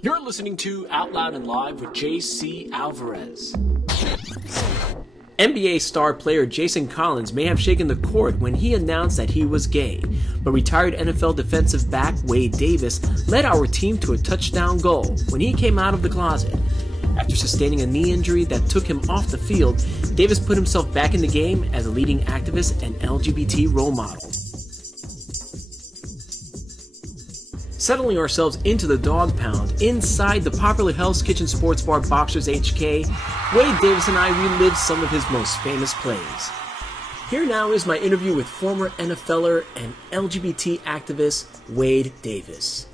You're listening to Out Loud and Live with J.C. Alvarez. NBA star player Jason Collins may have shaken the court when he announced that he was gay, but retired NFL defensive back Wade Davis led our team to a touchdown goal when he came out of the closet. After sustaining a knee injury that took him off the field, Davis put himself back in the game as a leading activist and LGBT role model. Settling ourselves into the dog pound inside the popular Hell's Kitchen sports bar Boxers HK, Wade Davis and I relived some of his most famous plays. Here now is my interview with former NFLer and LGBT activist Wade Davis.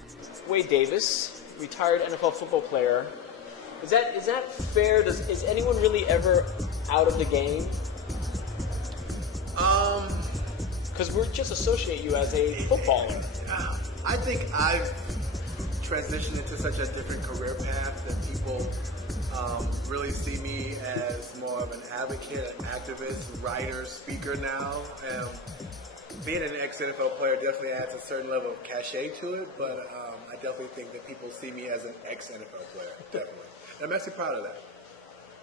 Wade Davis, retired NFL football player. Is that fair? Is anyone really ever out of the game? Because we just associate you as a footballer. I think I've transitioned into such a different career path that people really see me as more of an advocate, an activist, writer, speaker now. Being an ex-NFL player definitely adds a certain level of cachet to it, but I definitely think that people see me as an ex-NFL player, definitely. And I'm actually proud of that.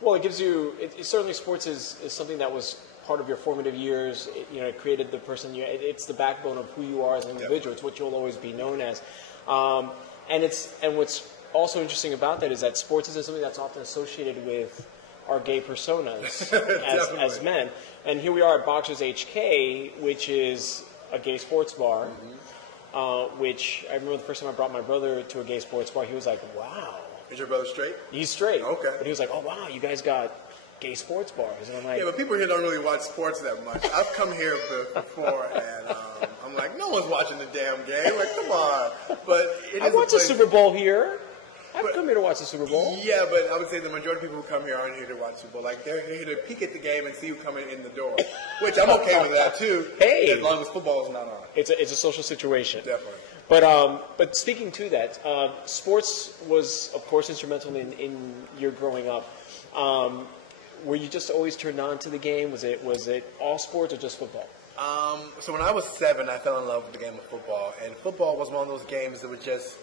Well, it gives you, certainly sports is something that was part of your formative years. It created the person you. It's the backbone of who you are as an individual. Definitely. It's what you'll always be known as. And what's also interesting about that is that sports isn't something that's often associated with our gay personas as men. And here we are at Boxers HK, which is a gay sports bar. Mm-hmm. Which I remember the first time I brought my brother to a gay sports bar, he was like, "Wow." Is your brother straight? He's straight. Okay. But he was like, "Oh wow, you guys got gay sports bars," and I'm like, yeah, but people here don't really watch sports that much. I've come here before, and I'm like, no one's watching the damn game. Like, come on. But I watch the Super Bowl here. I've come here to watch the Super Bowl. Yeah, but I would say the majority of people who come here aren't here to watch Super Bowl. Like, they're here to peek at the game and see who coming in the door, which I'm okay with that too. Hey, as long as football is not on. It's a social situation. Definitely. But speaking to that, sports was of course instrumental in your growing up. Were you just always turned on to the game? Was it all sports or just football? So when I was 7, I fell in love with the game of football, and football was one of those games that was just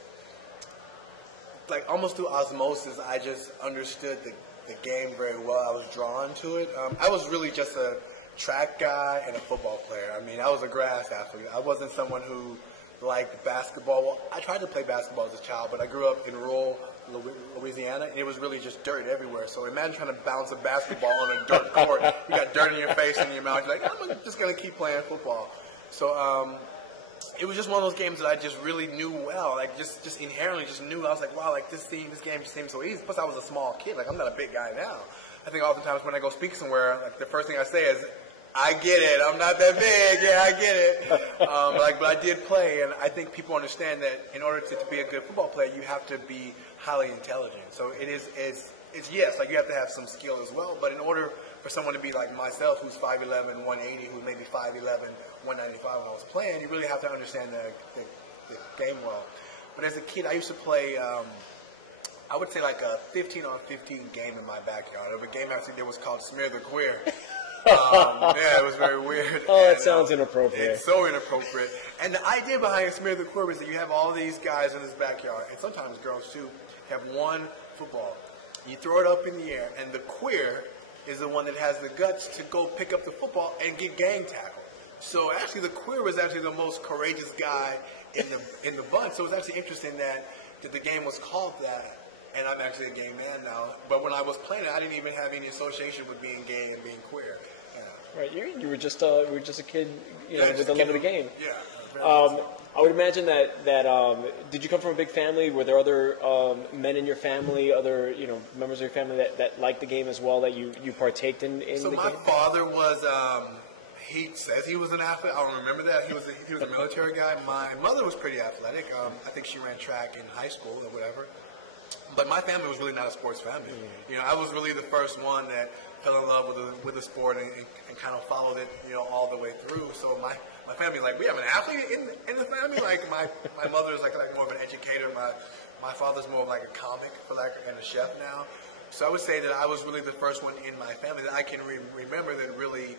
like almost through osmosis. I just understood the game very well. I was drawn to it. I was really just a track guy and a football player. I mean, I was a grass athlete. I wasn't someone who liked basketball. Well, I tried to play basketball as a child, but I grew up in rural Louisiana, and it was really just dirt everywhere. So imagine trying to bounce a basketball on a dirt court. You got dirt in your face and in your mouth. You're like, I'm just going to keep playing football. So it was just one of those games that I just really knew well. Like, just inherently just knew. I was like, wow, like this game just seems so easy. Plus, I was a small kid. Like, I'm not a big guy now. I think oftentimes when I go speak somewhere, like the first thing I say is, I get it. I'm not that big. Yeah, I get it. But I did play, and I think people understand that in order to be a good football player, you have to be highly intelligent. So it's yes, like you have to have some skill as well. But in order for someone to be like myself, who's 5'11", 180, who maybe 5'11", 195 when I was playing, you really have to understand the game well. But as a kid, I used to play. I would say like a 15-on-15 game in my backyard. There was a game actually that was called Smear the Queer. Yeah, it was very weird. Oh, it sounds inappropriate. It's so inappropriate. And the idea behind Smear the Queer is that you have all these guys in this backyard, and sometimes girls too, have one football. You throw it up in the air, and the queer is the one that has the guts to go pick up the football and get gang tackled. So actually, the queer was actually the most courageous guy in the bunch. So it was actually interesting that the game was called that. And I'm actually a gay man now. But when I was playing it, I didn't even have any association with being gay and being queer. Yeah. Right, you were just a kid, with the love of the game. Yeah. I would imagine that did you come from a big family? Were there other men in your family, other members of your family that liked the game as well, that you partaked in the game? So my father was. He says he was an athlete. I don't remember that. He was a military guy. My mother was pretty athletic. I think she ran track in high school or whatever. But my family was really not a sports family. Mm-hmm. I was really the first one that fell in love with the sport and kind of followed it, all the way through. So my family, like, we have an athlete in the family. Like my mother is like more of an educator. My father's more of like a comic and a chef now. So I would say that I was really the first one in my family that I can remember that really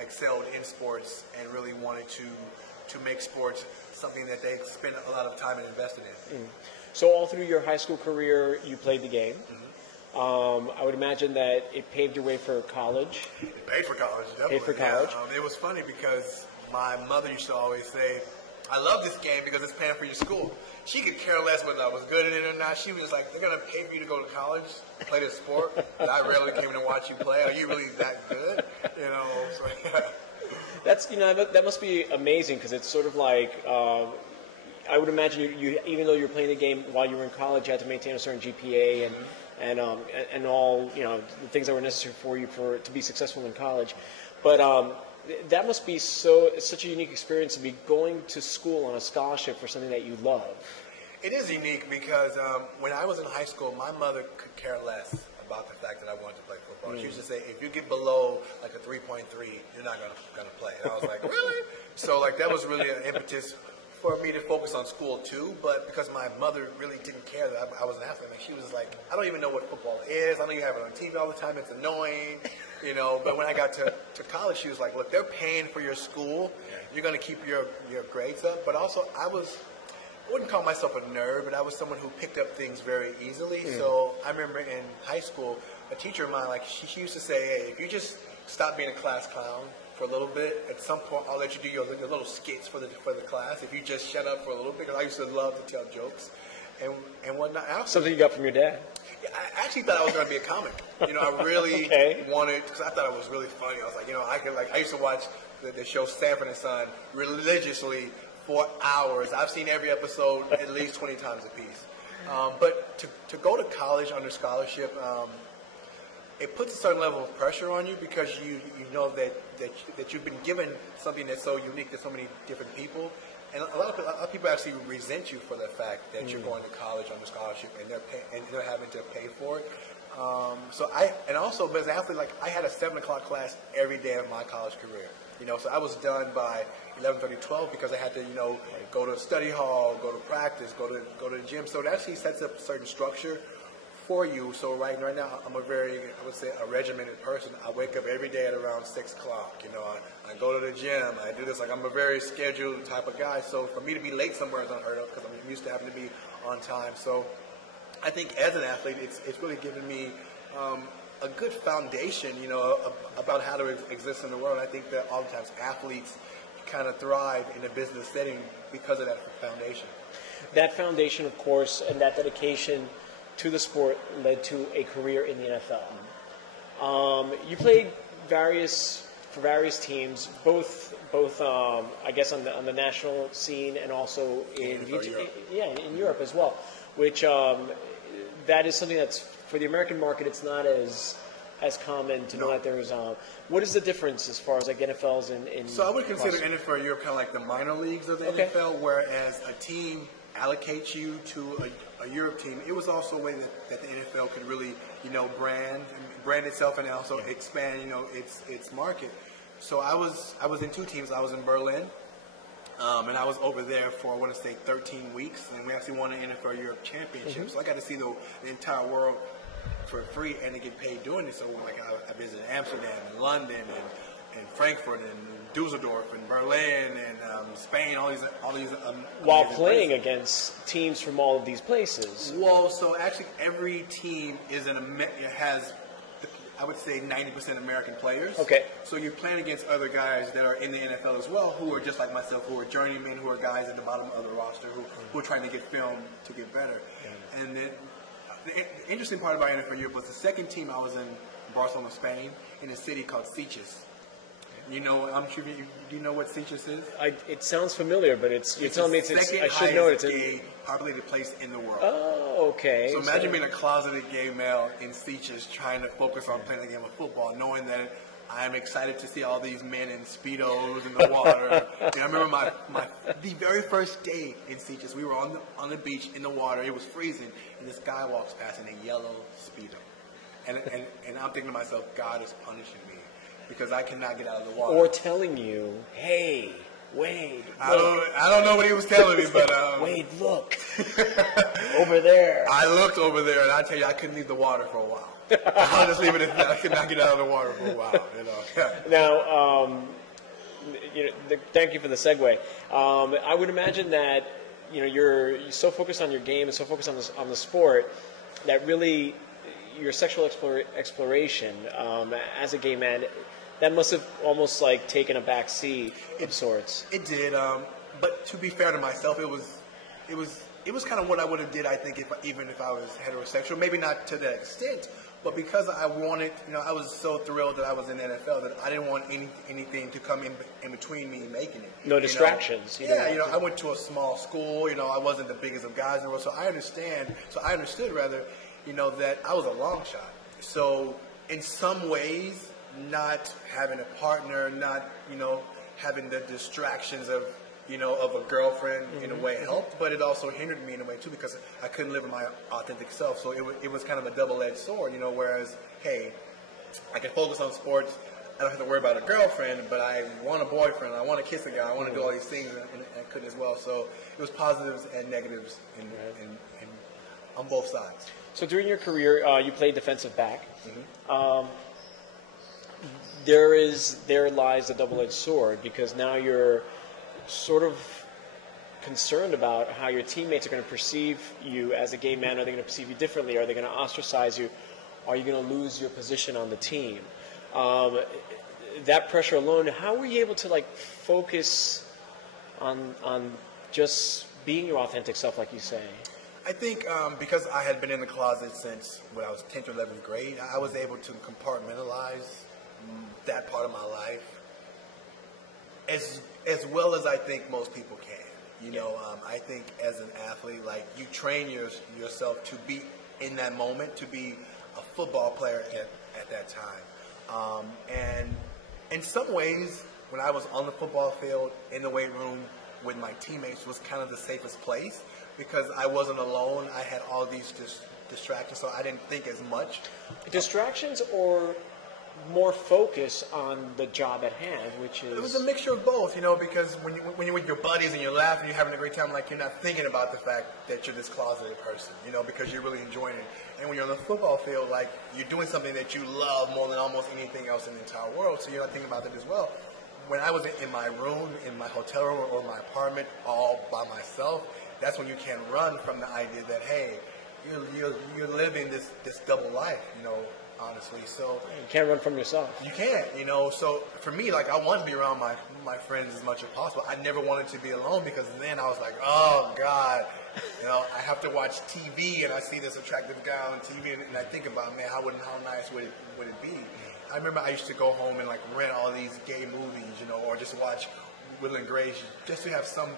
excelled in sports and really wanted to make sports something that they spend a lot of time and invested in. So all through your high school career, you played the game. I would imagine that it paved your way for college. It paid for college, definitely. Paid for college. Yeah, it was funny because my mother used to always say, I love this game because it's paying for your school. She could care less whether I was good at it or not. She was just like, they're going to pay for you to go to college, play this sport, and I rarely came to watch you play. Are you really that good? You know, so, yeah. That's, you know, that must be amazing because it's sort of like, I would imagine you even though you're playing the game while you were in college, you had to maintain a certain GPA and all, you know, the things that were necessary for you to be successful in college. But that must be such a unique experience to be going to school on a scholarship for something that you love. It is unique because when I was in high school, my mother could care less about the fact that I wanted to play football. She used to say, if you get below like a 3.3, you're not gonna play. And I was like, really? So like that was really an impetus for me to focus on school too. But because my mother really didn't care that I was an athlete, like she was like, I don't even know what football is. I know you have it on TV all the time. It's annoying, you know. But when I got to college, she was like, look, they're paying for your school. You're gonna keep your grades up. But also, I wouldn't call myself a nerd, but I was someone who picked up things very easily. So I remember in high school, a teacher of mine, like she used to say, hey, if you just stop being a class clown for a little bit, at some point I'll let you do your little skits for the class. If you just shut up for a little bit, because I used to love to tell jokes and whatnot. Something you got from your dad? Yeah, I actually thought I was going to be a comic. You know, I really wanted, because I thought it was really funny. I was like, you know, I used to watch the show Sanford and Son religiously for hours. I've seen every episode at least 20 times a piece. But to go to college under scholarship, it puts a certain level of pressure on you because you know that you've been given something that's so unique to so many different people. And a lot of people actually resent you for the fact that you're going to college under scholarship and they're having to pay for it. And also as an athlete, like I had a 7 o'clock class every day of my college career. You know, so I was done by 11:30, 12 because I had to, you know, go to study hall, go to practice, go to the gym. So it actually sets up a certain structure for you. So right now, I'm a very, I would say, a regimented person. I wake up every day at around 6 o'clock. You know, I go to the gym. I do this. Like, I'm a very scheduled type of guy. So for me to be late somewhere is unheard of because I'm used to having to be on time. So I think as an athlete, it's really given me a good foundation, you know, about how to exist in the world. I think that oftentimes athletes kind of thrive in a business setting because of that foundation. That foundation, of course, and that dedication to the sport led to a career in the NFL. You played for various teams, both I guess on the national scene and also in Europe as well. Which that is something that's for the American market. It's not as common to know that there's. What is the difference as far as like NFLs in? So I would consider NFL Europe kind of like the minor leagues of the NFL, whereas a team allocates you to a Europe team. It was also a way that the NFL could really, you know, brand itself and also expand, you know, its market. So I was in 2 teams. I was in Berlin, and I was over there for, I want to say, 13 weeks, and we actually won an NFL Europe championship. So I got to see the entire world for free and to get paid doing it. So like I visited Amsterdam and London and Frankfurt and Dusseldorf and Berlin and Spain, all these while playing against teams from all of these places. Well, so actually every team has, I would say, 90% American players. Okay. So you're playing against other guys that are in the NFL as well, who are just like myself, who are journeymen, who are guys at the bottom of the roster, who are trying to get film to get better. And then the interesting part about NFL Europe was the second team I was in Barcelona, Spain, in a city called Sitges. You know, I'm sure you know what Sitges is? It sounds familiar, but you're telling me I should know it's a populated place in the world. Oh, okay. So imagine being a closeted gay male in Sitges trying to focus on playing a game of football, knowing that I'm excited to see all these men in Speedos in the water. And I remember the very first day in Sitges, we were on the beach in the water. It was freezing, and this guy walks past in a yellow Speedo. And I'm thinking to myself, God is punishing me because I cannot get out of the water. Or telling you, hey, Wade, I don't know what he was telling me, but Wade, look over there. I looked over there, and I tell you, I couldn't leave the water for a while. I'll just leave it at that. I could not get out of the water for a while. You know. Now, thank you for the segue. I would imagine that you're so focused on your game and so focused on the sport that really your sexual exploration as a gay man, that must have almost like taken a back seat of sorts. It did, but to be fair to myself, it was kind of what I would have did. I think even if I was heterosexual, maybe not to that extent. But because I wanted, I was so thrilled that I was in the NFL that I didn't want anything to come in between me making it. No distractions. I went to a small school. I wasn't the biggest of guys in the world, so I understood that I was a long shot. So in some ways, not having a partner, not having the distractions of a girlfriend in a way helped, but it also hindered me in a way too because I couldn't live in my authentic self. So it was kind of a double-edged sword, whereas, hey, I can focus on sports. I don't have to worry about a girlfriend, but I want a boyfriend. I want to kiss a guy. I want to do all these things, and I couldn't as well. So it was positives and negatives on both sides. So during your career, you played defensive back. There lies the double-edged sword because now you're sort of concerned about how your teammates are going to perceive you as a gay man. Are they going to perceive you differently? Are they going to ostracize you? Are you going to lose your position on the team? That pressure alone, how were you able to focus on just being your authentic self, like you say? I think because I had been in the closet since when I was 10th or 11th grade, I was able to compartmentalize that part of my life as well as I think most people can. I think as an athlete, you train yourself to be in that moment, to be a football player at that time. And in some ways, when I was on the football field, in the weight room with my teammates, was kind of the safest place because I wasn't alone. I had all these distractions, so I didn't think as much. Distractions or more focus on the job at hand, which is... It was a mixture of both, because when you're with your buddies and you're laughing, you're having a great time, you're not thinking about the fact that you're this closeted person, because you're really enjoying it. And when you're on the football field, you're doing something that you love more than almost anything else in the entire world, so you're not thinking about that as well. When I was in my room, in my hotel room, or my apartment, all by myself, that's when you can run from the idea that, hey, you're living this double life, honestly. So you can't run from yourself. You can't, So for me, I wanted to be around my friends as much as possible. I never wanted to be alone because then I was like, oh God, I have to watch TV and I see this attractive guy on TV and I think about, man, how nice would it be? I remember I used to go home and rent all these gay movies, or just watch Will and Grace just to have some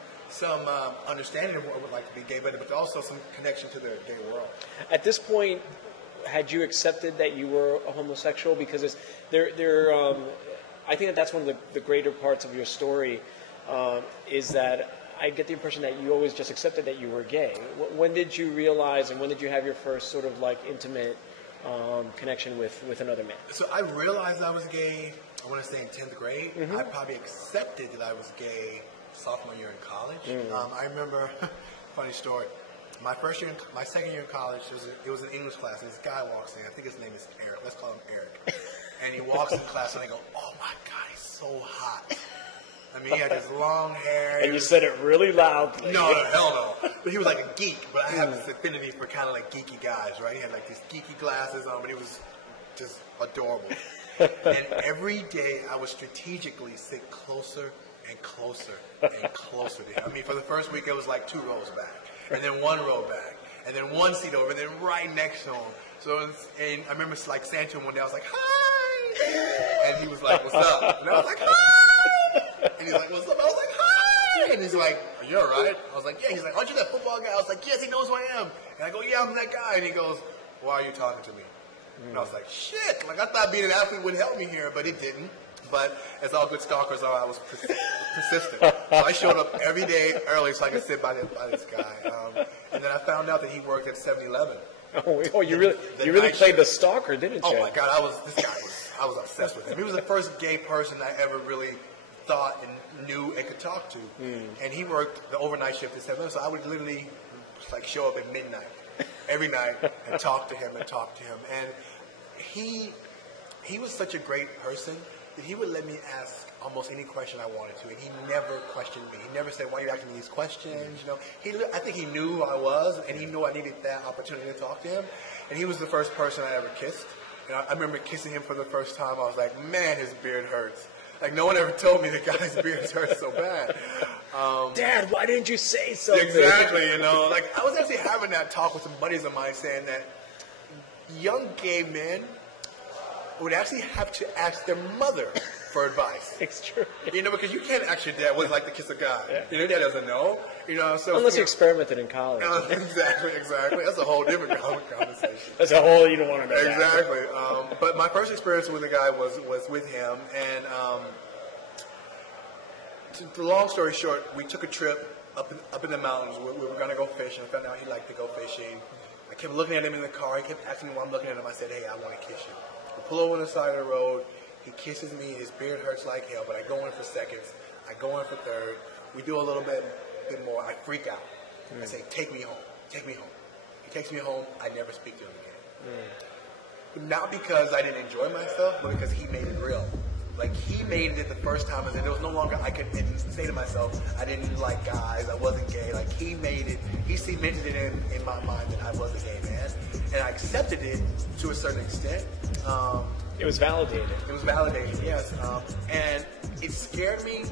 understanding of what it would like to be gay, but also some connection to the gay world. At this point, had you accepted that you were a homosexual? Because I think that's one of the greater parts of your story is that I get the impression that you always just accepted that you were gay. When did you realize, and when did you have your first sort of intimate connection with another man? So I realized I was gay, I want to say in 10th grade. I probably accepted that I was gay sophomore year in college. I remember, funny story, my second year in college, it was an English class, and this guy walks in. I think his name is Eric. Let's call him Eric. And he walks in class, and I go, oh my God, he's so hot. I mean, he had his long hair. And you said it really loudly. No, hell no. But he was like a geek, but I have this affinity for kind of geeky guys, right? He had these geeky glasses on, but he was just adorable. And every day I would strategically sit closer and closer and closer to him. I mean, for the first week, it was 2 rows back. And then 1 row back, and then 1 seat over, and then right next to him. And I remember saying to him one day, I was like, hi! And he was like, what's up? And I was like, hi! And he's like, what's up? I was like, hi! And he's like, are you all right? I was like, yeah. He's like, aren't you that football guy? I was like, yes, he knows who I am. And I go, yeah, I'm that guy. And he goes, why are you talking to me? And I was like, shit. I thought being an athlete would help me here, but it didn't. But as all good stalkers are, I was persistent. So I showed up every day early so I could sit by this guy. And then I found out that he worked at 7-Eleven. Oh, you really played the stalker, didn't you? Oh my God, I was obsessed with him. He was the first gay person I ever really thought and knew and could talk to. And he worked the overnight shift at 7-Eleven, so I would literally show up at midnight every night and talk to him. And he was such a great person. he would let me ask almost any question I wanted to, and he never questioned me. He never said, "Why are you asking me these questions?" I think he knew who I was, and he knew I needed that opportunity to talk to him. And he was the first person I ever kissed. I remember kissing him for the first time. I was like, "Man, his beard hurts." Like, no one ever told me the guy's beard hurts so bad. Dad, why didn't you say something? Exactly, Like, I was actually having that talk with some buddies of mine saying that young gay men would actually have to ask their mother for advice. It's true. Because you can't ask your dad what it's like to kiss a guy. Yeah. Your dad doesn't know. So unless you experimented in college. Exactly. That's a whole different conversation. That's a whole you don't want to know. Exactly. But my first experience with the guy was with him, and the long story short, we took a trip up in the mountains. We were going to go fishing. I found out he liked to go fishing. I kept looking at him in the car. He kept asking me why I'm looking at him. I said, "Hey, I want to kiss you." We pull over on the side of the road. He kisses me. His beard hurts like hell, but I go in for seconds. I go in for third. We do a little bit more. I freak out. I say, "Take me home. Take me home." He takes me home. I never speak to him again. But not because I didn't enjoy myself, but because he made it real. Like, he made it the first time, and there was no longer, I could say to myself, I didn't like guys, I wasn't gay. Like, he made it, he cemented it in my mind that I was a gay man. And I accepted it to a certain extent. It was validated. It was validated, yes. And it scared me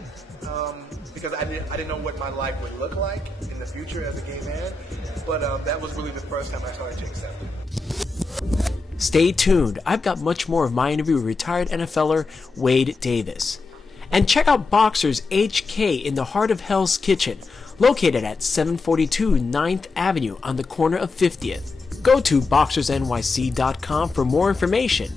because I didn't know what my life would look like in the future as a gay man. But that was really the first time I started to accept it. Stay tuned. I've got much more of my interview with retired NFLer Wade Davis. And check out Boxers HK in the heart of Hell's Kitchen, located at 742 9th Avenue on the corner of 50th. Go to boxersnyc.com for more information.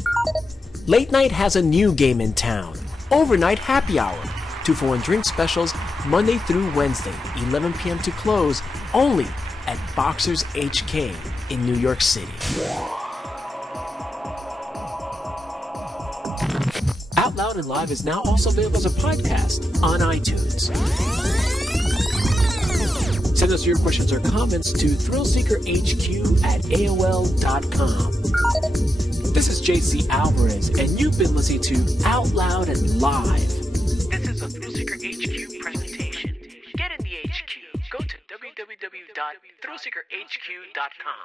Late Night has a new game in town, Overnight Happy Hour. 2-for-1 drink specials Monday through Wednesday, 11 p.m. to close, only at Boxers HK in New York City. Out Loud and Live is now also available as a podcast on iTunes. Send us your questions or comments to thrillseekerhq@aol.com. This is JC Alvarez, and you've been listening to Out Loud and Live. This is a Thrill Seeker HQ presentation. Get in the HQ. Go to www.thrillseekerhq.com.